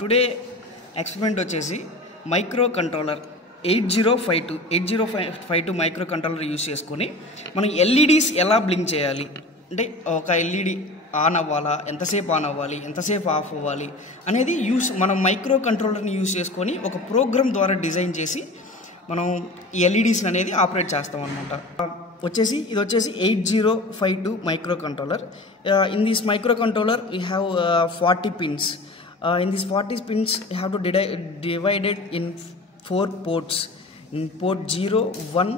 Today experiment వచ్చేసి micro controller 8052 micro controller use చేసుకొని మనం ఎల్ఈడీస్ ఎలా బ్లింక్ చేయాలి అంటే ఒక ఎల్ఈడి ఆన్ అవ్వాలా, ఎంతసేపు ఆన్ అవ్వాలి, ఎంతసేపు ఆఫ్ అవ్వాలి అనేది మనం మైక్రో కంట్రోలర్ని యూస్ చేసుకొని ఒక ప్రోగ్రామ్ ద్వారా డిజైన్ చేసి మనం ఈ ఎల్ఈడీస్ అనేది ఆపరేట్ చేస్తాం అనమాట. ఇది వచ్చేసి 8052 micro controller. In this micro controller we have 40 pins. In these 40 pins you have to divide it in 4 ports. In port 0, 1,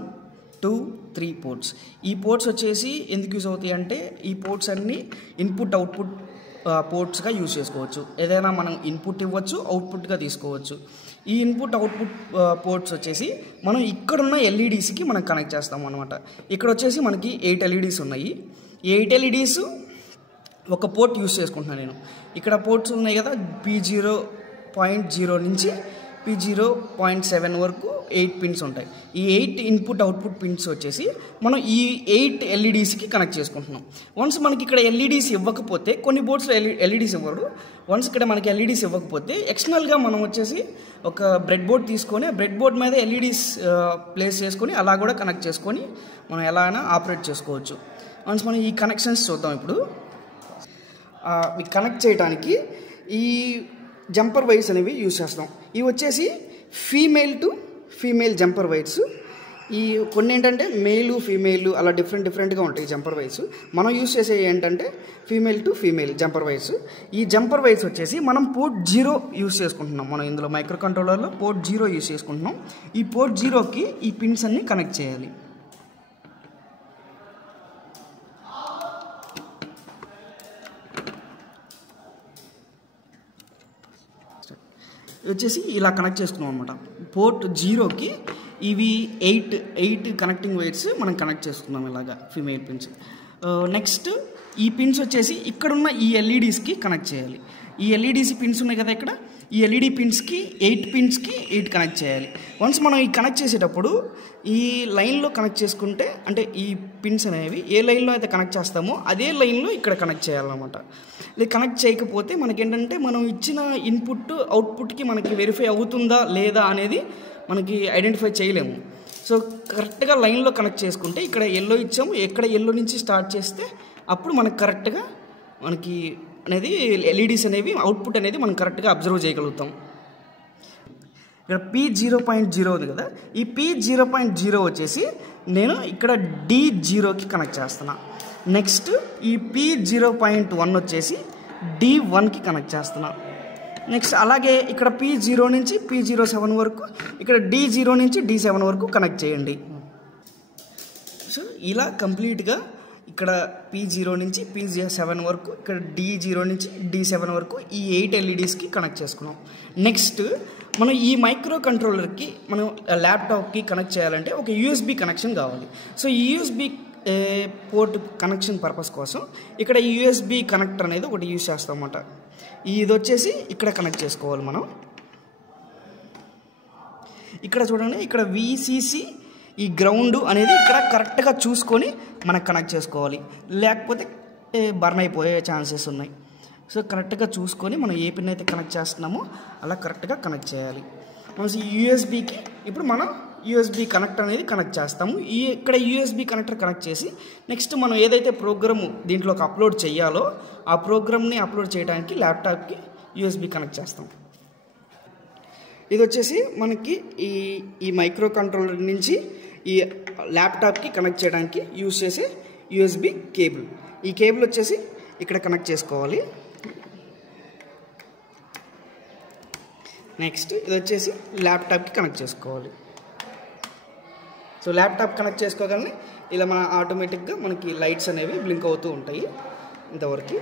2, 3 ports. ఈ పోర్ట్స్ వచ్చేసి ఎందుకు యూజ్ అవుతాయి అంటే ఈ పోర్ట్స్ అన్నీ ఇన్పుట్ అవుట్పుట్ పోర్ట్స్గా యూజ్ చేసుకోవచ్చు. ఏదైనా మనం ఇన్పుట్ ఇవ్వచ్చు, అవుట్పుట్గా తీసుకోవచ్చు. ఈ ఇన్పుట్ అవుట్పుట్ పోర్ట్స్ వచ్చేసి మనం ఇక్కడున్న ఎల్ఈడీస్కి మనం కనెక్ట్ చేస్తాం అనమాట. ఇక్కడ వచ్చేసి మనకి 8 ఎల్ఈడీస్ ఉన్నాయి. ఈ 8 ఎల్ఈడీస్ ఒక పోర్ట్ యూస్ చేసుకుంటున్నాను నేను. ఇక్కడ పోర్ట్స్ ఉన్నాయి కదా, P0.0 నుంచి P0.7 వరకు 8 పిన్స్ ఉంటాయి. ఈ 8 ఇన్పుట్ అవుట్పుట్ పిన్స్ వచ్చేసి మనం ఈ 8 ఎల్ఈడీస్కి కనెక్ట్ చేసుకుంటున్నాం. వన్స్ మనకి ఇక్కడ ఎల్ఈడీస్ ఇవ్వకపోతే, కొన్ని బోర్డ్స్లో ఎల్ఈడీస్ ఇవ్వరు, వన్స్ ఇక్కడ మనకి ఎల్ఈడీస్ ఇవ్వకపోతే ఎక్స్టర్నల్గా మనం వచ్చేసి ఒక బ్రెడ్ బోర్డ్ తీసుకొని బ్రెడ్ బోర్డ్ మీద ఎల్ఈడీస్ ప్లేస్ చేసుకొని అలా కూడా కనెక్ట్ చేసుకొని మనం ఎలా అయినా ఆపరేట్ చేసుకోవచ్చు. వన్స్ మనం ఈ కనెక్షన్స్ చూద్దాం. ఇప్పుడు కనెక్ట్ చేయడానికి ఈ జంపర్ వైర్స్ అనేవి యూజ్ చేస్తాం. ఇవి వచ్చేసి female to female jumper wires. ఈ కొన్ని ఏంటంటే మేలు ఫీమేల్ అలా డిఫరెంట్గా ఉంటాయి జంపర్ వైర్స్. మనం యూజ్ చేసే ఏంటంటే female to female jumper wires. ఈ జంపర్ వైర్స్ వచ్చేసి మనం పోర్ట్ 0 యూజ్ చేసుకుంటున్నాం. మనం ఇందులో మైక్రో కంట్రోలర్లో పోర్ట్ 0 యూజ్ చేసుకుంటున్నాం. ఈ పోర్ట్ 0కి ఈ పిన్స్ అన్ని కనెక్ట్ చేయాలి. వచ్చేసి ఇలా కనెక్ట్ చేసుకున్నాం అనమాట. పోర్ట్ 0కి ఇవి 8 కనెక్టింగ్ వైర్స్ మనం కనెక్ట్ చేసుకున్నాం ఇలాగా ఫీమేల్ పిన్స్. నెక్స్ట్ ఈ పిన్స్ వచ్చేసి ఇక్కడున్న ఈ ఎల్ఈడీస్కి కనెక్ట్ చేయాలి. ఈ ఎల్ఈడీస్ పిన్స్ ఉన్నాయి కదా ఇక్కడ, ఈ ఎల్ఈడి పిన్స్కి 8 పిన్స్కి 8 కనెక్ట్ చేయాలి. వన్స్ మనం ఈ కనెక్ట్ చేసేటప్పుడు ఈ లైన్లో కనెక్ట్ చేసుకుంటే, అంటే ఈ పిన్స్ అనేవి ఏ లైన్లో అయితే కనెక్ట్ చేస్తామో అదే లైన్లో ఇక్కడ కనెక్ట్ చేయాలన్నమాట. ఇది కనెక్ట్ చేయకపోతే మనకేంటంటే మనం ఇచ్చిన ఇన్పుట్ అవుట్పుట్కి మనకి వెరిఫై అవుతుందా లేదా అనేది మనకి ఐడెంటిఫై చేయలేము. సో కరెక్ట్గా లైన్లో కనెక్ట్ చేసుకుంటే ఇక్కడ ఎల్లో ఇచ్చాము, ఎక్కడ ఎల్లో నుంచి స్టార్ట్ చేస్తే అప్పుడు మనకు కరెక్ట్గా మనకి అనేది ఎల్ఈడీస్ అనేవి అవుట్పుట్ అనేది మనం కరెక్ట్గా అబ్జర్వ్ చేయగలుగుతాం. ఇక్కడ P0.0 ఉంది కదా, ఈ P0.0 వచ్చేసి నేను ఇక్కడ D0కి కనెక్ట్ చేస్తున్నా. నెక్స్ట్ ఈ P0.1 వచ్చేసి D1కి కనెక్ట్ చేస్తున్నా. నెక్స్ట్ అలాగే ఇక్కడ P0 నుంచి P07 వరకు, ఇక్కడ D0 నుంచి D7 వరకు కనెక్ట్ చేయండి. సో ఇలా కంప్లీట్గా ఇక్కడ P0 నుంచి P7 వరకు, ఇక్కడ D0 నుంచి D7 వరకు ఈ 8 ఎల్ఈడీస్కి కనెక్ట్ చేసుకున్నాం. నెక్స్ట్ మనం ఈ మైక్రో కంట్రోలర్కి మనం ల్యాప్టాప్కి కనెక్ట్ చేయాలంటే ఒక యూఎస్బి కనెక్షన్ కావాలి. సో ఈ యూఎస్బి పోర్ట్ కనెక్షన్ పర్పస్ కోసం ఇక్కడ ఈ యూఎస్బి కనెక్టర్ అనేది ఒకటి యూజ్ చేస్తాం అన్నమాట. ఇది వచ్చేసి ఇక్కడ కనెక్ట్ చేసుకోవాలి మనం. ఇక్కడ చూడండి, ఇక్కడ VCC ఈ గ్రౌండ్ అనేది ఇక్కడ కరెక్ట్గా చూసుకొని మనం కనెక్ట్ చేసుకోవాలి, లేకపోతే బర్న్ అయిపోయే ఛాన్సెస్ ఉన్నాయి. సో కరెక్ట్గా చూసుకొని మనం ఏ పిన్ అయితే కనెక్ట్ చేస్తున్నామో అలా కరెక్ట్గా కనెక్ట్ చేయాలి. మనం ఈ యూఎస్బికి ఇప్పుడు మనం యూఎస్బి కనెక్టర్ అనేది కనెక్ట్ చేస్తాము. ఇక్కడ యూఎస్బి కనెక్టర్ కనెక్ట్ చేసి నెక్స్ట్ మనం ఏదైతే ప్రోగ్రామ్ దీంట్లోకి అప్లోడ్ చేయాలో ఆ ప్రోగ్రామ్ని అప్లోడ్ చేయడానికి ల్యాప్టాప్కి యూఎస్బి కనెక్ట్ చేస్తాం. ఇది వచ్చేసి మనకి ఈ మైక్రో కంట్రోలర్ నుంచి ఈ ల్యాప్టాప్కి కనెక్ట్ చేయడానికి యూజ్ చేసే యూఎస్బి కేబుల్. ఈ కేబుల్ వచ్చేసి ఇక్కడ కనెక్ట్ చేసుకోవాలి. నెక్స్ట్ ఇది వచ్చేసి ల్యాప్టాప్కి కనెక్ట్ చేసుకోవాలి. సో ల్యాప్టాప్ కనెక్ట్ చేసుకోగానే ఇలా మన ఆటోమేటిక్గా మనకి లైట్స్ అనేవి బ్లింక్ అవుతూ ఉంటాయి. ఇంతవరకు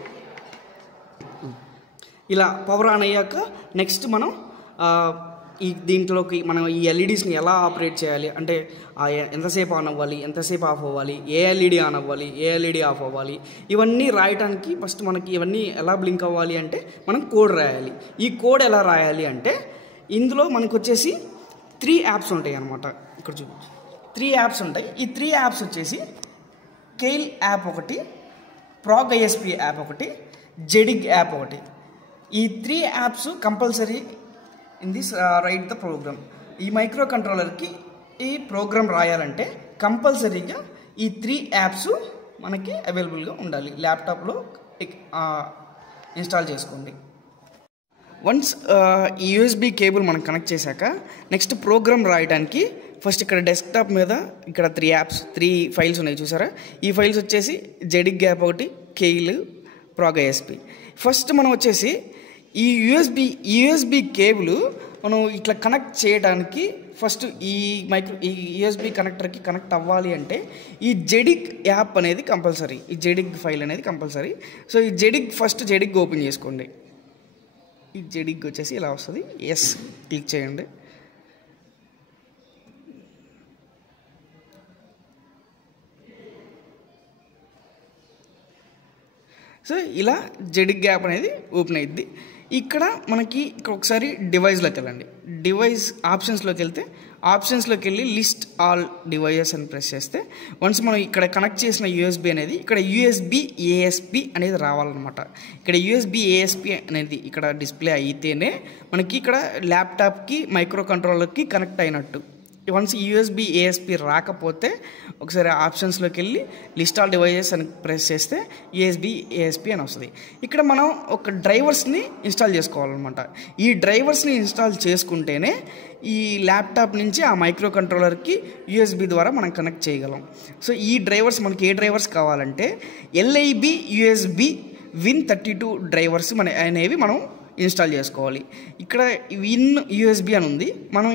ఇలా పవర్ ఆన్ అయ్యాక నెక్స్ట్ మనం దీంట్లోకి మనం ఈ ఎల్ఈడీస్ని ఎలా ఆపరేట్ చేయాలి అంటే ఎంతసేపు ఆన్ అవ్వాలి, ఎంతసేపు ఆఫ్ అవ్వాలి, ఏ ఎల్ఈడి ఆన్ అవ్వాలి, ఏ ఎల్ఈడి ఆఫ్ అవ్వాలి, ఇవన్నీ రాయడానికి ఫస్ట్ మనకి ఇవన్నీ ఎలా బ్లింక్ అవ్వాలి అంటే మనం కోడ్ రాయాలి. ఈ కోడ్ ఎలా రాయాలి అంటే ఇందులో మనకు వచ్చేసి 3 యాప్స్ ఉంటాయి అన్నమాట. ఇక్కడ చూడండి 3 యాప్స్ ఉంటాయి. ఈ 3 యాప్స్ వచ్చేసి కెయిల్ యాప్ ఒకటి, ప్రాగ్ ISP యాప్ ఒకటి, జెడిగ్ యాప్ ఒకటి. ఈ 3 apps compulsory in this write the program. ఈ మైక్రో కంట్రోలర్కి ఈ ప్రోగ్రామ్ రాయాలంటే కంపల్సరీగా ఈ 3 యాప్స్ మనకి అవైలబుల్గా ఉండాలి. ల్యాప్టాప్లో ఇన్స్టాల్ చేసుకోండి. వన్స్ ఈ యూఎస్బి కేబుల్ మనం కనెక్ట్ చేశాక నెక్స్ట్ ప్రోగ్రామ్ రాయడానికి ఫస్ట్ ఇక్కడ డెస్క్టాప్ మీద ఇక్కడ 3 యాప్స్ 3 ఫైల్స్ ఉన్నాయి చూసారా. ఈ ఫైల్స్ వచ్చేసి జెడిగ్ గ్యాప్ ఒకటి, కేయిల్, ప్రాగ్-ఐఎస్పి. ఫస్ట్ మనం వచ్చేసి ఈ యూఎస్బి కేబుల్ మనం ఇట్లా కనెక్ట్ చేయడానికి ఫస్ట్ ఈ యూఎస్బి కనెక్టర్కి కనెక్ట్ అవ్వాలి అంటే ఈ జెడిగ్ యాప్ అనేది కంపల్సరీ, ఈ జెడిగ్ ఫైల్ అనేది కంపల్సరీ. సో ఈ జెడిగ్ ఓపెన్ చేసుకోండి. ఈ జెడిగ్ వచ్చేసి ఇలా వస్తుంది. ఎస్ క్లిక్ చేయండి. సో ఇలా జెడిగ్ యాప్ అనేది ఓపెన్ అయ్యిద్ది. ఇక్కడ మనకి ఒకసారి డివైస్లోకి వెళ్ళండి. డివైస్ ఆప్షన్స్లోకి వెళ్తే ఆప్షన్స్లోకి వెళ్ళి లిస్ట్ ఆల్ డివైజెస్ అని ప్రెస్ చేస్తే వన్స్ మనం ఇక్కడ కనెక్ట్ చేసిన యూఎస్బి అనేది ఇక్కడ యూఎస్బి ఏఎస్పి అనేది రావాలన్నమాట. ఇక్కడ యూఎస్బి ఏఎస్పి అనేది ఇక్కడ డిస్ప్లే అయితేనే మనకి ఇక్కడ ల్యాప్టాప్కి మైక్రో కంట్రోలర్కి కనెక్ట్ అయినట్టు. వన్స్ యూఎస్బి ఏఎస్పి రాకపోతే ఒకసారి ఆప్షన్స్లోకి వెళ్ళి లిస్ట్ ఆల్ డివైజెస్ అని ప్రెస్ చేస్తే యూఎస్బి ఏఎస్పి అని వస్తుంది. ఇక్కడ మనం ఒక డ్రైవర్స్ని ఇన్స్టాల్ చేసుకోవాలన్నమాట. ఈ డ్రైవర్స్ని ఇన్స్టాల్ చేసుకుంటేనే ఈ ల్యాప్టాప్ నుంచి ఆ మైక్రో కంట్రోలర్కి యూఎస్బి ద్వారా మనం కనెక్ట్ చేయగలం. సో ఈ డ్రైవర్స్ మనకి ఏ డ్రైవర్స్ కావాలంటే LIB USB Win32 డ్రైవర్స్ అనేవి మనం ఇన్స్టాల్ చేసుకోవాలి. ఇక్కడ విన్ యూఎస్బి అని ఉంది. మనం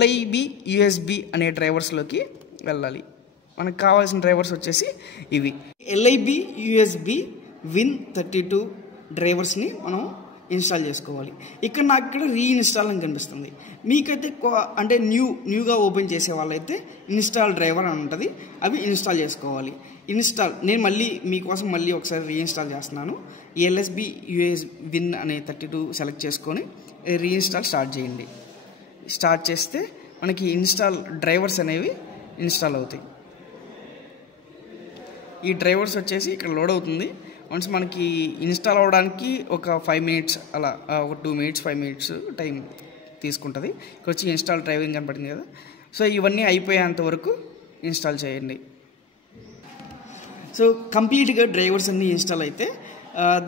LIB USB అనే డ్రైవర్స్లోకి వెళ్ళాలి. మనకు కావాల్సిన డ్రైవర్స్ వచ్చేసి ఇవి. LIB USB Win32 డ్రైవర్స్ని మనం ఇన్స్టాల్ చేసుకోవాలి. ఇక్కడ నాకు ఇక్కడ రీఇన్స్టాల్ అని కనిపిస్తుంది. మీకైతే అంటే న్యూగా ఓపెన్ చేసే వాళ్ళైతే ఇన్స్టాల్ డ్రైవర్ అని ఉంటుంది, అవి ఇన్స్టాల్ చేసుకోవాలి. నేను మీకోసం మళ్ళీ ఒకసారి రీఇన్స్టాల్ చేస్తున్నాను. LSB USB Win అనే 32 సెలెక్ట్ చేసుకొని రీఇన్స్టాల్ స్టార్ట్ చేయండి. స్టార్ట్ చేస్తే మనకి ఇన్స్టాల్ డ్రైవర్స్ అనేవి ఇన్స్టాల్ అవుతాయి. ఈ డ్రైవర్స్ వచ్చేసి ఇక్కడ లోడ్ అవుతుంది. వన్స్ మనకి ఇన్స్టాల్ అవ్వడానికి ఒక 5 మినిట్స్ అలా ఒక 2 మినిట్స్ 5 మినిట్స్ టైం తీసుకుంటుంది. ఇక్కడ వచ్చి ఇన్స్టాల్ డ్రైవింగ్ కనపడింది కదా. సో ఇవన్నీ అయిపోయేంత వరకు ఇన్స్టాల్ చేయండి. సో కంప్లీట్గా డ్రైవర్స్ అన్నీ ఇన్స్టాల్ అయితే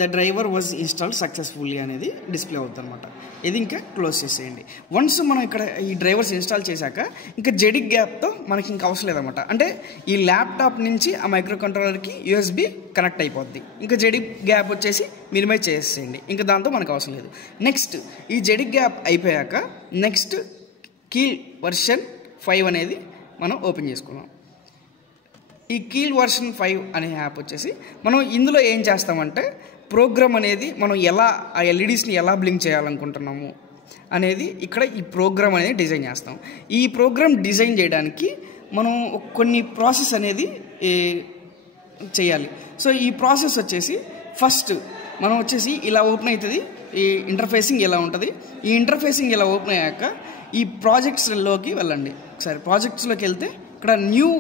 the driver was install successfully అనేది డిస్ప్లే అవుతుంది అనమాట. ఇది ఇంకా క్లోజ్ చేసేయండి. వన్స్ మనం ఇక్కడ ఈ డ్రైవర్స్ ఇన్స్టాల్ చేశాక ఇంకా జెడిగ్ గ్యాప్తో మనకి ఇంకా అవసరం లేదన్నమాట. అంటే ఈ ల్యాప్టాప్ నుంచి ఆ మైక్రో కంట్రోలర్కి యూఎస్బి కనెక్ట్ అయిపోద్ది. ఇంకా జెడిగ్ గ్యాప్ వచ్చేసి మినిమైజ్ చేసేయండి. ఇంకా దాంతో మనకు అవసరం లేదు. నెక్స్ట్ ఈ జెడిగ్ గ్యాప్ అయిపోయాక నెక్స్ట్ కీల్ వర్షన్ 5 అనేది మనం ఓపెన్ చేసుకున్నాం. ఈ కీల్ వర్షన్ 5 అనే యాప్ వచ్చేసి మనం ఇందులో ఏం చేస్తామంటే ప్రోగ్రామ్ అనేది మనం ఎలా ఆ ఎల్ఈడీస్ని ఎలా బ్లింక్ చేయాలనుకుంటున్నాము అనేది ఇక్కడ ఈ ప్రోగ్రామ్ అనేది డిజైన్ చేస్తాం. ఈ ప్రోగ్రామ్ డిజైన్ చేయడానికి మనం కొన్ని ప్రాసెస్ అనేది చేయాలి. సో ఈ ప్రాసెస్ వచ్చేసి ఫస్ట్ మనం వచ్చేసి ఇలా ఓపెన్ అవుతుంది. ఈ ఇంటర్ఫేసింగ్ ఎలా ఉంటుంది. ఈ ఇంటర్ఫేసింగ్ ఇలా ఓపెన్ అయ్యాక ఈ ప్రాజెక్ట్స్లోకి వెళ్ళండి. ఒకసారి ప్రాజెక్ట్స్లోకి వెళ్తే ఇక్కడ న్యూ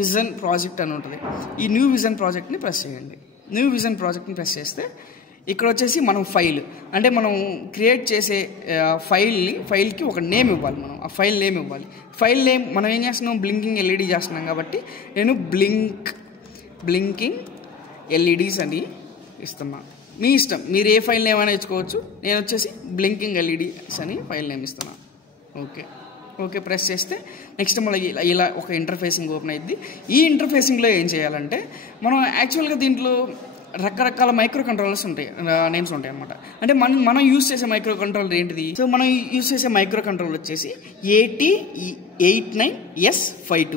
విజన్ ప్రాజెక్ట్ అని ఉంటుంది. ఈ న్యూ విజన్ ప్రాజెక్ట్ని ప్రెస్ చేయండి. న్యూ విజన్ ప్రాజెక్ట్ని ప్రెస్ చేస్తే ఇక్కడ వచ్చేసి మనం ఫైల్ అంటే మనం క్రియేట్ చేసే ఫైల్కి ఒక నేమ్ ఇవ్వాలి. మనం ఆ ఫైల్ నేమ్ ఇవ్వాలి. ఫైల్ నేమ్ మనం ఏం చేస్తున్నాం, బ్లింకింగ్ ఎల్ఈడి చేస్తున్నాం కాబట్టి నేను బ్లింకింగ్ ఎల్ఈడీస్ అని ఇస్తున్నా. మీ ఇష్టం, మీరు ఏ ఫైల్ నేమ్ అయినా ఇచ్చుకోవచ్చు. నేను వచ్చేసి బ్లింకింగ్ ఎల్ఈడీస్ అని ఫైల్ నేమ్ ఇస్తున్నా. ఓకే ప్రెస్ చేస్తే నెక్స్ట్ మళ్ళీ ఇలా ఒక ఇంటర్ఫేసింగ్ ఓపెన్ అయ్యింది. ఈ ఇంటర్ఫేసింగ్లో ఏం చేయాలంటే మనం యాక్చువల్గా దీంట్లో రకరకాల మైక్రో కంట్రోలర్స్ ఉంటాయి, నేమ్స్ ఉంటాయి అనమాట. అంటే మనం యూజ్ చేసే మైక్రో కంట్రోలర్ ఏంటిది? సో మనం యూజ్ చేసే మైక్రో కంట్రోలర్ వచ్చేసి AT89S52.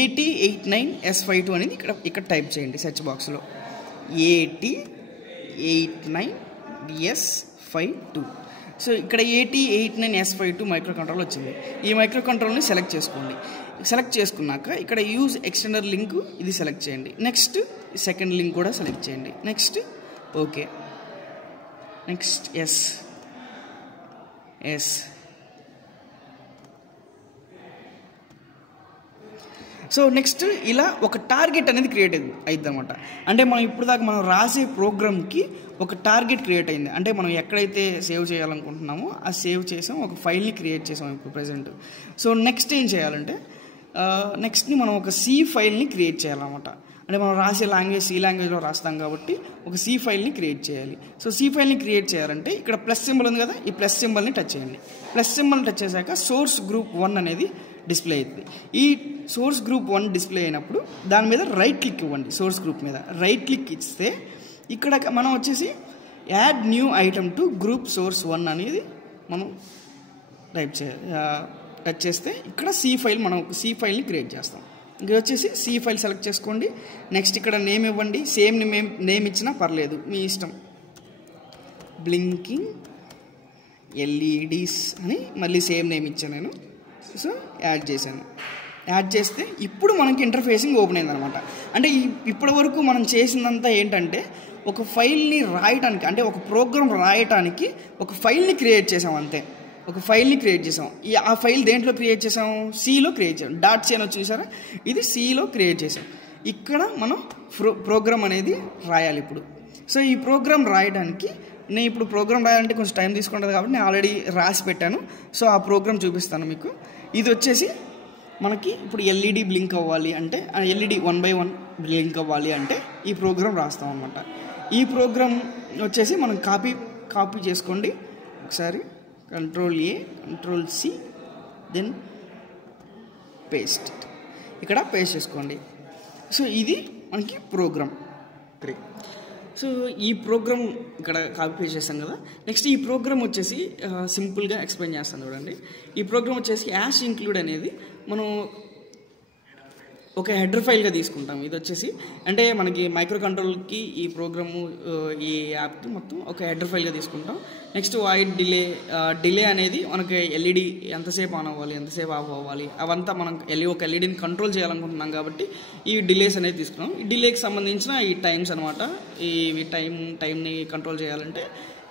AT89S52 అనేది ఇక్కడ టైప్ చేయండి సెర్చ్ బాక్స్లో. AT89S52. సో ఇక్కడ AT89S52 మైక్రో కంట్రోల్ వచ్చింది. ఈ మైక్రో కంట్రోల్ని సెలెక్ట్ చేసుకోండి. సెలెక్ట్ చేసుకున్నాక ఇక్కడ యూజ్ ఎక్స్టెండర్ లింక్ ఇది సెలెక్ట్ చేయండి. నెక్స్ట్ సెకండ్ లింక్ కూడా సెలెక్ట్ చేయండి. Next okay, next yes. So next ఇలా ఒక టార్గెట్ అనేది క్రియేట్ అవుతుంది అనమాట. అంటే మనం ఇప్పుడు దాకా మనం రాసే ప్రోగ్రామ్కి ఒక టార్గెట్ క్రియేట్ అయింది. అంటే మనం ఎక్కడైతే సేవ్ చేయాలనుకుంటున్నామో ఆ సేవ్ చేసాం, ఒక ఫైల్ని క్రియేట్ చేసాం ఇప్పుడు ప్రజెంట్. సో నెక్స్ట్ ఏం చేయాలంటే నెక్స్ట్ని మనం ఒక సి ఫైల్ని క్రియేట్ చేయాలన్నమాట. అంటే మనం రాసే లాంగ్వేజ్ సి లాంగ్వేజ్లో రాస్తాం కాబట్టి ఒక సి ఫైల్ని క్రియేట్ చేయాలి. సో సి ఫైల్ని క్రియేట్ చేయాలంటే ఇక్కడ ప్లస్ సింబల్ ఉంది కదా, ఈ ప్లస్ సింబల్ని టచ్ చేయండి. ప్లస్ సింబల్ని టచ్ చేశాక సోర్స్ గ్రూప్ 1 అనేది డిస్ప్లే అవుతుంది. ఈ సోర్స్ గ్రూప్ 1 డిస్ప్లే అయినప్పుడు దాని మీద రైట్ క్లిక్ ఇవ్వండి. సోర్స్ గ్రూప్ మీద రైట్ క్లిక్ ఇస్తే ఇక్కడ మనం వచ్చేసి add new item to group source 1 అనేది మనం టైప్ టచ్ చేస్తే ఇక్కడ సి ఫైల్, మనం సి ఫైల్ని క్రియేట్ చేస్తాం. ఇంకా వచ్చేసి సి ఫైల్ సెలెక్ట్ చేసుకోండి. నెక్స్ట్ ఇక్కడ నేమ్ ఇవ్వండి. సేమ్ నేమ్ ఇచ్చినా పర్లేదు, మీ ఇష్టం. బ్లింకింగ్ ఎల్ఈడీస్ అని మళ్ళీ సేమ్ నేమ్ ఇచ్చాను నేను. సో యాడ్ చేశాను. యాడ్ చేస్తే ఇప్పుడు మనకి ఇంటర్ఫేసింగ్ ఓపెన్ అయిందనమాట. అంటే ఇప్పటి వరకు మనం చేసిందంతా ఏంటంటే ఒక ఫైల్ని రాయటానికి, అంటే ఒక ప్రోగ్రామ్ రాయటానికి ఒక ఫైల్ని క్రియేట్ చేసాం అంతే. ఒక ఫైల్ని క్రియేట్ చేసాం. ఆ ఫైల్ దేంట్లో క్రియేట్ చేసాం? సిలో క్రియేట్ చేసాం. డాట్ సి అని చూసారా, ఇది సిలో క్రియేట్ చేసాం. ఇక్కడ మనం ప్రోగ్రామ్ అనేది రాయాలి ఇప్పుడు. సో ఈ ప్రోగ్రామ్ రాయడానికి నేను ఇప్పుడు ప్రోగ్రామ్ రాయాలంటే కొంచెం టైం తీసుకుంటుంది కాబట్టి నేను ఆల్రెడీ రాసి పెట్టాను. సో ఆ ప్రోగ్రామ్ చూపిస్తాను మీకు. ఇది వచ్చేసి మనకి ఇప్పుడు ఎల్ఈడి బ్లింక్ అవ్వాలి అంటే, ఎల్ఈడి 1/1 బ్లింక్ అవ్వాలి అంటే ఈ ప్రోగ్రామ్ రాస్తాం అనమాట. ఈ ప్రోగ్రామ్ వచ్చేసి మనం కాపీ చేసుకోండి ఒకసారి. Ctrl+A, Ctrl+C, then paste. ఇక్కడ పేస్ట్ చేసుకోండి. సో ఇది మనకి ప్రోగ్రామ్. సో ఈ ప్రోగ్రామ్ ఇక్కడ కాపీ పేస్ట్ చేస్తాం కదా. నెక్స్ట్ ఈ ప్రోగ్రామ్ వచ్చేసి సింపుల్గా ఎక్స్ప్లెయిన్ చేస్తాను చూడండి. ఈ ప్రోగ్రామ్ వచ్చేసి యాష్ ఇంక్లూడ్ అనేది మనం ఒక హెడర్ ఫైల్గా తీసుకుంటాం. ఇది వచ్చేసి అంటే మనకి మైక్రో కంట్రోల్కి ఈ ప్రోగ్రాము ఈ యాప్కి మొత్తం ఒక హెడర్ ఫైల్గా తీసుకుంటాం. నెక్స్ట్ వాయిడ్ డిలే అనేది మనకి ఎల్ఈడి ఎంతసేపు ఆన్ అవ్వాలి, ఎంతసేపు ఆఫ్ అవ్వాలి, అవంతా మనం ఒక ఎల్ఈడిని కంట్రోల్ చేయాలనుకుంటున్నాం కాబట్టి ఈ డిలేస్ అనేది తీసుకున్నాం. ఈ డిలేకి సంబంధించిన ఈ టైమ్స్ అనమాట. ఇవి టైంని కంట్రోల్ చేయాలంటే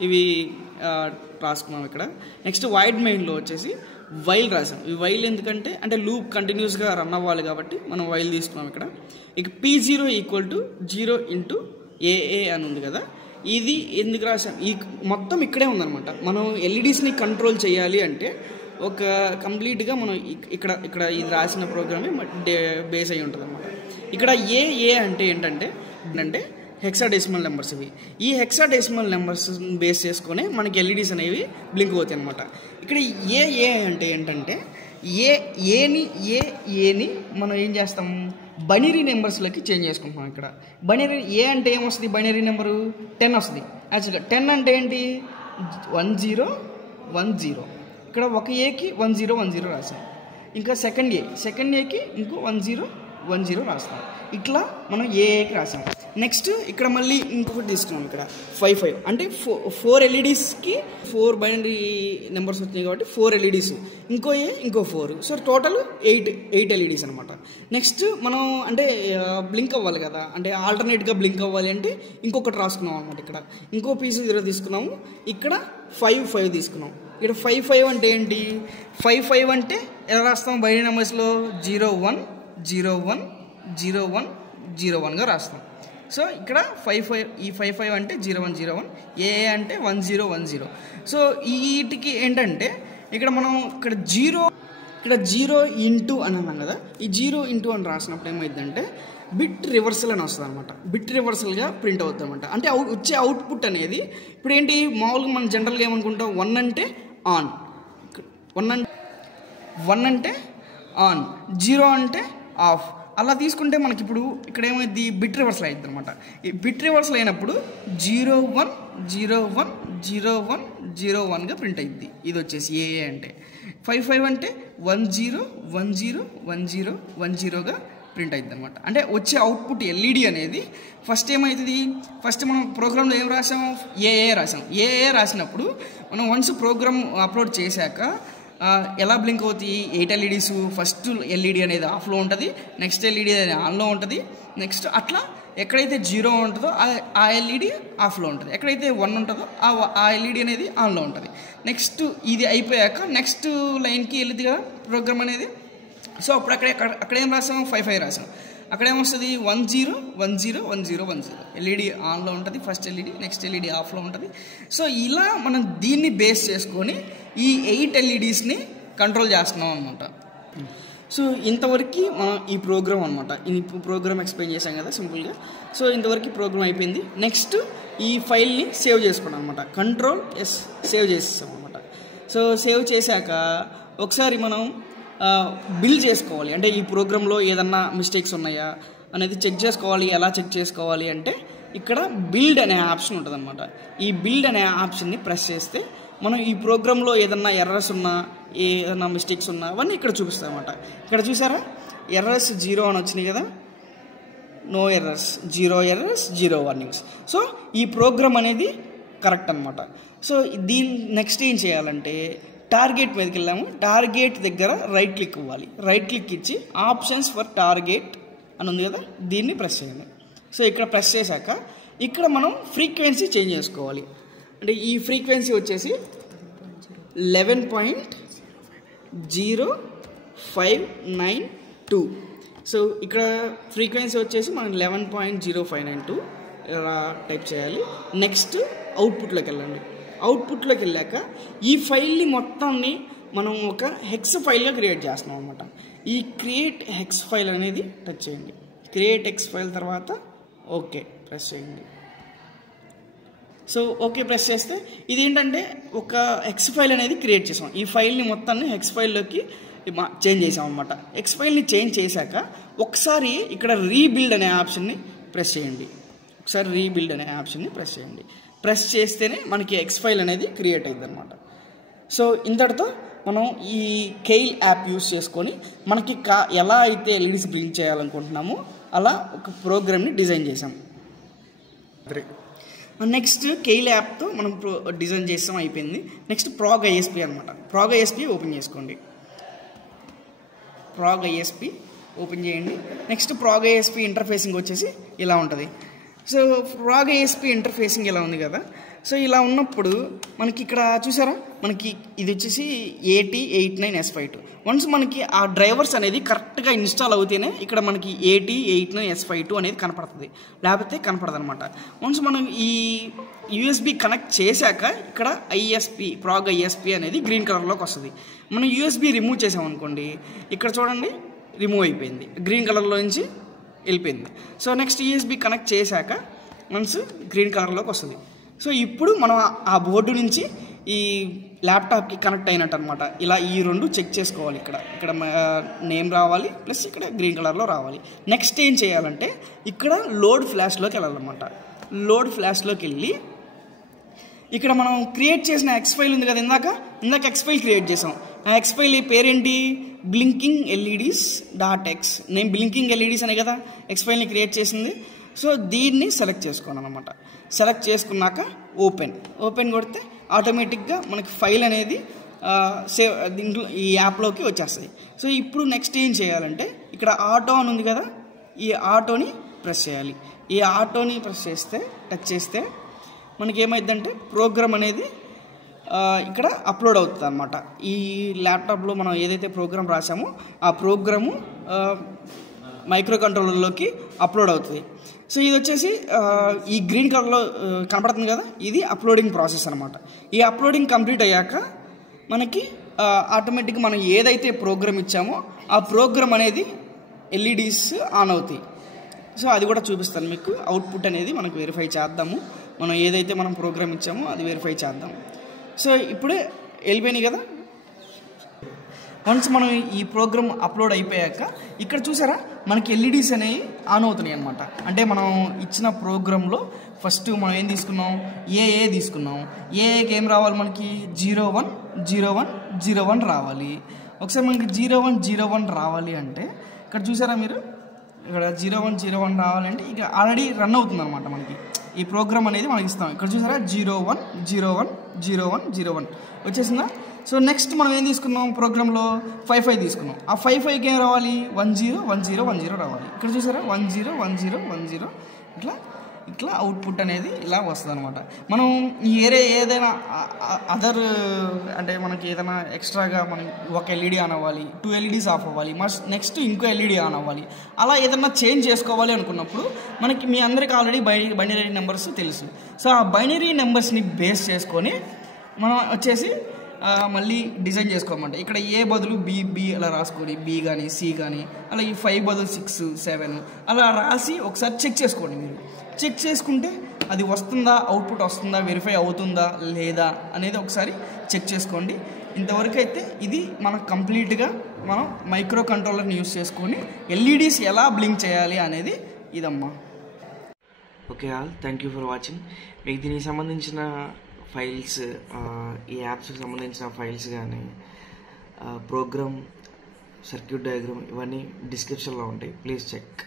ఇవి రాసుకున్నాం ఇక్కడ. నెక్స్ట్ వైడ్ మెయిన్లో వచ్చేసి వైల్ రాసాం. ఈ వైల్ ఎందుకంటే అంటే లూప్ కంటిన్యూస్గా రన్ అవ్వాలి కాబట్టి మనం వైల్ తీసుకున్నాం ఇక్కడ. ఇక P0 = 0 × AA అని ఉంది కదా, ఇది ఎందుకు రాసాం? ఈ మొత్తం ఇక్కడే ఉందన్నమాట. మనం ఎల్ఈడీస్ని కంట్రోల్ చేయాలి అంటే ఒక కంప్లీట్గా మనం ఇక్కడ ఇది రాసిన ప్రోగ్రామే బేస్ అయి ఉంటుంది అనమాట. ఇక్కడ AA అంటే ఏంటంటే హెక్సాడెసిమల్ నెంబర్స్. ఇవి ఈ హెక్సాడెసిమల్ నెంబర్స్ బేస్ చేసుకొని మనకి ఎల్ఈడీస్ అనేవి బ్లింక్ అవుతాయి అనమాట. ఇక్కడ ఏ అంటే ఏంటంటే ఏని మనం ఏం చేస్తాం, బైనరీ నెంబర్స్లోకి చేంజ్ చేసుకుంటున్నాం. ఇక్కడ బైనరీ ఏ అంటే ఏమొస్తుంది? బైనరీ నెంబరు 10 వస్తుంది. యాక్చువల్గా 10 అంటే ఏంటి? 1010. ఇక్కడ ఒక ఏకి 1010 రాసాం. ఇంకా సెకండ్ ఏకి ఇంకో 1010 రాస్తాం. ఇట్లా మనం ఏకి రాసాం. నెక్స్ట్ ఇక్కడ మళ్ళీ ఇంకొకటి తీసుకున్నాం. ఇక్కడ 5 అంటే 4 ఎల్ఈడీస్కి 4 బైనరీ నెంబర్స్ వచ్చినాయి కాబట్టి 4 ఎల్ఈడీస్, ఇంకో 4. సో టోటల్ 8 ఎల్ఈడీస్ అనమాట. నెక్స్ట్ మనం అంటే బ్లింక్ అవ్వాలి కదా, అంటే ఆల్టర్నేట్గా బ్లింక్ అవ్వాలి అంటే ఇంకొకటి రాసుకున్నాం అనమాట. ఇక్కడ ఇంకో పీస్ 0 తీసుకున్నాము. ఇక్కడ 5 తీసుకున్నాం. ఇక్కడ 5 అంటే ఏంటి? 5 అంటే ఎలా రాస్తాం? బైనరీ నెంబర్స్లో 01 01 01 01గా రాస్తాం. సో ఇక్కడ 5 అంటే 0101, ఏ అంటే 1010. సో వీటికి ఏంటంటే ఇక్కడ మనం ఇక్కడ 0 ఇంటూ అని అన్నాం కదా, ఈ 0 ఇంటూ అని రాసినప్పుడు ఏమైందంటే బిట్ రివర్సల్ అని వస్తుంది అనమాట. బిట్ రివర్సల్గా ప్రింట్ అవుతుంది అనమాట. అంటే వచ్చే అవుట్పుట్ అనేది ఇప్పుడు ఏంటి, మామూలుగా మనం జనరల్గా ఏమనుకుంటాం, 1 అంటే ఆన్, 1 అంటే ఆన్, 0 అంటే ఆఫ్. అలా తీసుకుంటే మనకి ఇప్పుడు ఇక్కడ ఏమైంది, బిట్ రివర్సల్ అవుతుంది అనమాట. ఈ బిట్ రివర్సల్ అయినప్పుడు 01 01 01 01గా ప్రింట్ అయింది. ఇది వచ్చేసి ఏ అంటే 5 అంటే 10 10 10 10గా ప్రింట్ అవుతుంది అనమాట. అంటే వచ్చే అవుట్పుట్ ఎల్ఈడి అనేది ఫస్ట్ ఏమవుతుంది, ఫస్ట్ మనం ప్రోగ్రామ్లో ఏం రాసాం, రాసాం. రాసినప్పుడు మనం వన్స్ ప్రోగ్రామ్ అప్లోడ్ చేశాక ఎలా బ్లింక్ అవుతాయి, 8 ఎల్ఈడీస్. ఫస్ట్ ఎల్ఈడి అనేది ఆఫ్లో ఉంటుంది, నెక్స్ట్ ఎల్ఈడి అనేది ఆన్లో ఉంటుంది, నెక్స్ట్ అట్లా ఎక్కడైతే 0 ఉంటుందో ఆ ఎల్ఈడి ఆఫ్లో ఉంటుంది, ఎక్కడైతే 1 ఉంటుందో ఆ ఎల్ఈడి అనేది ఆన్లో ఉంటుంది. నెక్స్ట్ ఇది అయిపోయాక నెక్స్ట్ లైన్కి వెళ్ళింది కదా ప్రోగ్రామ్ అనేది, సో అప్పుడు అక్కడేం రాసాం 55 రాసాం. అక్కడేమొస్తుంది 10101010 ఎల్ఈడి ఆన్లో ఉంటుంది ఫస్ట్ ఎల్ఈడి, నెక్స్ట్ ఎల్ఈడి ఆఫ్లో ఉంటుంది. సో ఇలా మనం దీన్ని బేస్ చేసుకొని ఈ 8 ఎల్ఈడీస్ని కంట్రోల్ చేస్తున్నాం అనమాట. సో ఇంతవరకు మనం ఈ ప్రోగ్రామ్ అనమాట, ఈ ప్రోగ్రామ్ ఎక్స్ప్లెయిన్ చేశాం కదా సింపుల్గా. సో ఇంతవరకు ప్రోగ్రామ్ అయిపోయింది. నెక్స్ట్ ఈ ఫైల్ని సేవ్ చేసుకున్నాం అనమాట. కంట్రోల్ ఎస్ సేవ్ చేసేసాం అనమాట. సో సేవ్ చేశాక ఒకసారి మనం బిల్డ్ చేసుకోవాలి. అంటే ఈ ప్రోగ్రాంలో ఏదన్నా మిస్టేక్స్ ఉన్నాయా అనేది చెక్ చేసుకోవాలి. ఎలా చెక్ చేసుకోవాలి అంటే ఇక్కడ బిల్డ్ అనే ఆప్షన్ ఉంటుంది అనమాట. ఈ బిల్డ్ అనే ఆప్షన్ని ప్రెస్ చేస్తే మనం ఈ ప్రోగ్రాంలో ఏదన్నా ఎర్రర్స్ ఉన్నా, ఏదన్నా మిస్టేక్స్ ఉన్నా అవన్నీ ఇక్కడ చూపిస్తాం అనమాట. ఇక్కడ చూసారా ఎర్రర్స్ 0 అని వచ్చినాయి కదా, no errors, 0 errors, 0 warnings. So ఈ ప్రోగ్రామ్ అనేది కరెక్ట్ అనమాట. సో దీని నెక్స్ట్ ఏం చేయాలంటే టార్గెట్ మీదకి వెళ్ళాము. టార్గెట్ దగ్గర రైట్ క్లిక్ ఇవ్వాలి. రైట్ క్లిక్ ఇచ్చి ఆప్షన్స్ ఫర్ టార్గెట్ అని ఉంది కదా, దీన్ని ప్రెస్ చేయండి. సో ఇక్కడ ప్రెస్ చేశాక ఇక్కడ మనం ఫ్రీక్వెన్సీ చేంజ్ చేసుకోవాలి. అంటే ఈ ఫ్రీక్వెన్సీ వచ్చేసి 11.0592. సో ఇక్కడ ఫ్రీక్వెన్సీ వచ్చేసి మనం 11.0592 ఇలా టైప్ చేయాలి. నెక్స్ట్ అవుట్పుట్లోకి వెళ్ళండి. అవుట్పుట్లోకి వెళ్ళాక ఈ ఫైల్ని మొత్తాన్ని మనం ఒక హెక్స్ ఫైల్గా క్రియేట్ చేస్తున్నాం అనమాట. ఈ క్రియేట్ హెక్స్ ఫైల్ అనేది టచ్ చేయండి. క్రియేట్ హెక్స్ ఫైల్ తర్వాత ఓకే ప్రెస్ చేయండి. సో ఓకే ప్రెస్ చేస్తే ఇదేంటంటే ఒక హెక్స్ ఫైల్ అనేది క్రియేట్ చేసాం. ఈ ఫైల్ని మొత్తాన్ని హెక్స్ ఫైల్లోకి చేంజ్ చేసాం అనమాట. హెక్స్ ఫైల్ని చేంజ్ చేశాక ఒకసారి ఇక్కడ రీబిల్డ్ అనే ఆప్షన్ని ప్రెస్ చేయండి. ఒకసారి రీబిల్డ్ అనే ఆప్షన్ని ప్రెస్ చేయండి. ప్రెస్ చేస్తేనే మనకి ఎక్స్ ఫైల్ అనేది క్రియేట్ అయింది అనమాట. సో ఇంతటితో మనం ఈ కెయిల్ యాప్ యూస్ చేసుకొని మనకి ఎలా అయితే ఎల్ఈడీస్ బిల్డ్ చేయాలనుకుంటున్నామో అలా ఒక ప్రోగ్రామ్ని డిజైన్ చేసాం. నెక్స్ట్ కెయిల్ యాప్తో మనం డిజైన్ చేసాం, అయిపోయింది. నెక్స్ట్ ప్రాగ్ ఐఎస్పి అనమాట. ప్రాగ్ ఐఎస్పి ఓపెన్ చేసుకోండి. ప్రాగ్ ఐఎస్పి ఓపెన్ చేయండి. నెక్స్ట్ ప్రాగ్ ఐఎస్పి ఇంటర్ఫేసింగ్ వచ్చేసి ఇలా ఉంటుంది. సో ప్రాగ్ ఐఎస్పి ఇంటర్ఫేసింగ్ ఇలా ఉంది కదా. సో ఇలా ఉన్నప్పుడు మనకి ఇక్కడ చూసారా, మనకి ఇది వచ్చేసి AT89S52. వన్స్ మనకి ఆ డ్రైవర్స్ అనేది కరెక్ట్గా ఇన్స్టాల్ అవుతేనే ఇక్కడ మనకి AT89S52 అనేది కనపడుతుంది, లేకపోతే కనపడదు అనమాట. వన్స్ మనం ఈ యూఎస్బి కనెక్ట్ చేశాక ఇక్కడ ఐఎస్పి ప్రాగ్ ఐఎస్పి అనేది గ్రీన్ కలర్లోకి వస్తుంది. మనం యూఎస్బి రిమూవ్ చేసామనుకోండి, ఇక్కడ చూడండి రిమూవ్ అయిపోయింది, గ్రీన్ కలర్లో నుంచి వెళ్ళిపోయింది. సో నెక్స్ట్ యూఎస్బి కనెక్ట్ చేశాక వన్స్ గ్రీన్ కలర్లోకి వస్తుంది. సో ఇప్పుడు మనం ఆ బోర్డు నుంచి ఈ ల్యాప్టాప్కి కనెక్ట్ అయినట్టు అనమాట. ఇలా ఈ రెండు చెక్ చేసుకోవాలి. ఇక్కడ నేమ్ రావాలి, ప్లస్ ఇక్కడ గ్రీన్ కలర్లో రావాలి. నెక్స్ట్ ఏం చేయాలంటే ఇక్కడ లోడ్ ఫ్లాష్లోకి వెళ్ళాలన్నమాట. లోడ్ ఫ్లాష్లోకి వెళ్ళి ఇక్కడ మనం క్రియేట్ చేసిన ఎక్స్ ఫైల్ ఉంది కదా, ఇందాక ఎక్స్ ఫైల్ క్రియేట్ చేసాం. ఆ ఎక్స్ ఫైల్ పేరేంటి, బ్లింకింగ్ ఎల్ఈడీస్ .x. నేను బ్లింకింగ్ ఎల్ఈడీస్ అనే కదా ఎక్స్ ఫైల్ని క్రియేట్ చేసింది. సో దీన్ని సెలెక్ట్ చేసుకోను అనమాట. సెలెక్ట్ చేసుకున్నాక ఓపెన్ కొడితే ఆటోమేటిక్గా మనకి ఫైల్ అనేది సేవ్ దీంట్లో ఈ యాప్లోకి వచ్చేస్తాయి. సో ఇప్పుడు నెక్స్ట్ ఏం చేయాలంటే ఇక్కడ ఆటో అని ఉంది కదా, ఈ ఆటోని ప్రెస్ చేయాలి. ఈ ఆటోని ప్రెస్ చేస్తే టచ్ చేస్తే మనకి ఏమైందంటే ప్రోగ్రామ్ అనేది ఇక్కడ అప్లోడ్ అవుతుంది అనమాట. ఈ ల్యాప్టాప్లో మనం ఏదైతే ప్రోగ్రామ్ రాసామో ఆ ప్రోగ్రాము మైక్రో కంట్రోలర్లోకి అప్లోడ్ అవుతుంది. సో ఇది వచ్చేసి ఈ గ్రీన్ కలర్లో కనపడుతుంది కదా, ఇది అప్లోడింగ్ ప్రాసెస్ అనమాట. ఈ అప్లోడింగ్ కంప్లీట్ అయ్యాక మనకి ఆటోమేటిక్గా మనం ఏదైతే ప్రోగ్రామ్ ఇచ్చామో ఆ ప్రోగ్రామ్ అనేది ఎల్ఈడీస్ ఆన్ అవుతాయి. సో అది కూడా చూపిస్తాను మీకు. అవుట్పుట్ అనేది మనకు వెరిఫై చేద్దాము. మనం ఏదైతే మనం ప్రోగ్రామ్ ఇచ్చామో అది వెరిఫై చేద్దాం. సో ఇప్పుడే వెళ్ళిపోయినాయి కదా. వన్స్ మనం ఈ ప్రోగ్రామ్ అప్లోడ్ అయిపోయాక ఇక్కడ చూసారా మనకి ఎల్ఈడీస్ అనేవి ఆన్ అవుతున్నాయి అనమాట. అంటే మనం ఇచ్చిన ప్రోగ్రాంలో ఫస్ట్ మనం ఏం తీసుకున్నాం, ఏఏ తీసుకున్నాం. ఏఏకి ఏం రావాలి, మనకి 010101 రావాలి. ఒకసారి మనకి 0101 రావాలి అంటే ఇక్కడ చూసారా మీరు, ఇక్కడ 0101 రావాలంటే ఇక ఆల్రెడీ రన్ అవుతుంది అనమాట. మనకి ఈ ప్రోగ్రామ్ అనేది మనకి ఇస్తాం. ఇక్కడ చూసారా 01010101 వచ్చేసిందా. సో నెక్స్ట్ మనం ఏం తీసుకున్నాం, ప్రోగ్రాంలో 55 తీసుకున్నాం. ఆ 55కి ఏం రావాలి, 101010 రావాలి. ఇక్కడ చూసారా 101010 ఇట్లా ఇట్లా అవుట్పుట్ అనేది ఇలా వస్తుంది అనమాట. మనం ఏదైనా అదర్ అంటే మనకి ఏదైనా ఎక్స్ట్రాగా మనం ఒక ఎల్ఈడి ఆన్ అవ్వాలి, 2 LEDs ఆఫ్ అవ్వాలి, నెక్స్ట్ ఇంకో ఎల్ఈడి ఆన్ అవ్వాలి, అలా ఏదైనా చేంజ్ చేసుకోవాలి అనుకున్నప్పుడు మనకి మీ అందరికీ ఆల్రెడీ బైనరీ నెంబర్స్ తెలుసు. సో ఆ బైనరీ నెంబర్స్ని బేస్ చేసుకొని మనం వచ్చేసి మళ్ళీ డిజైన్ చేసుకోమంటే ఇక్కడ ఏ బదులు బి అలా రాసుకొని, బి కానీ సి కానీ, అలా ఈ 5 బదులు 6, 7 అలా రాసి ఒకసారి చెక్ చేసుకోండి. మీరు చెక్ చేసుకుంటే అది వస్తుందా, అవుట్పుట్ వస్తుందా, వెరిఫై అవుతుందా లేదా అనేది ఒకసారి చెక్ చేసుకోండి. ఇంతవరకు అయితే ఇది మనకు కంప్లీట్గా మనం మైక్రో కంట్రోలర్ని యూస్ చేసుకొని ఎల్ఈడీస్ ఎలా బ్లింక్ చేయాలి అనేది ఇదమ్మా. Okay all, thank you for watching. మీకు దీనికి సంబంధించిన ఫైల్స్, ఈ యాప్స్కి సంబంధించిన ఫైల్స్ కానీ, ప్రోగ్రామ్, సర్క్యూట్ డయాగ్రామ్ ఇవన్నీ డిస్క్రిప్షన్లో ఉంటాయి. Please check.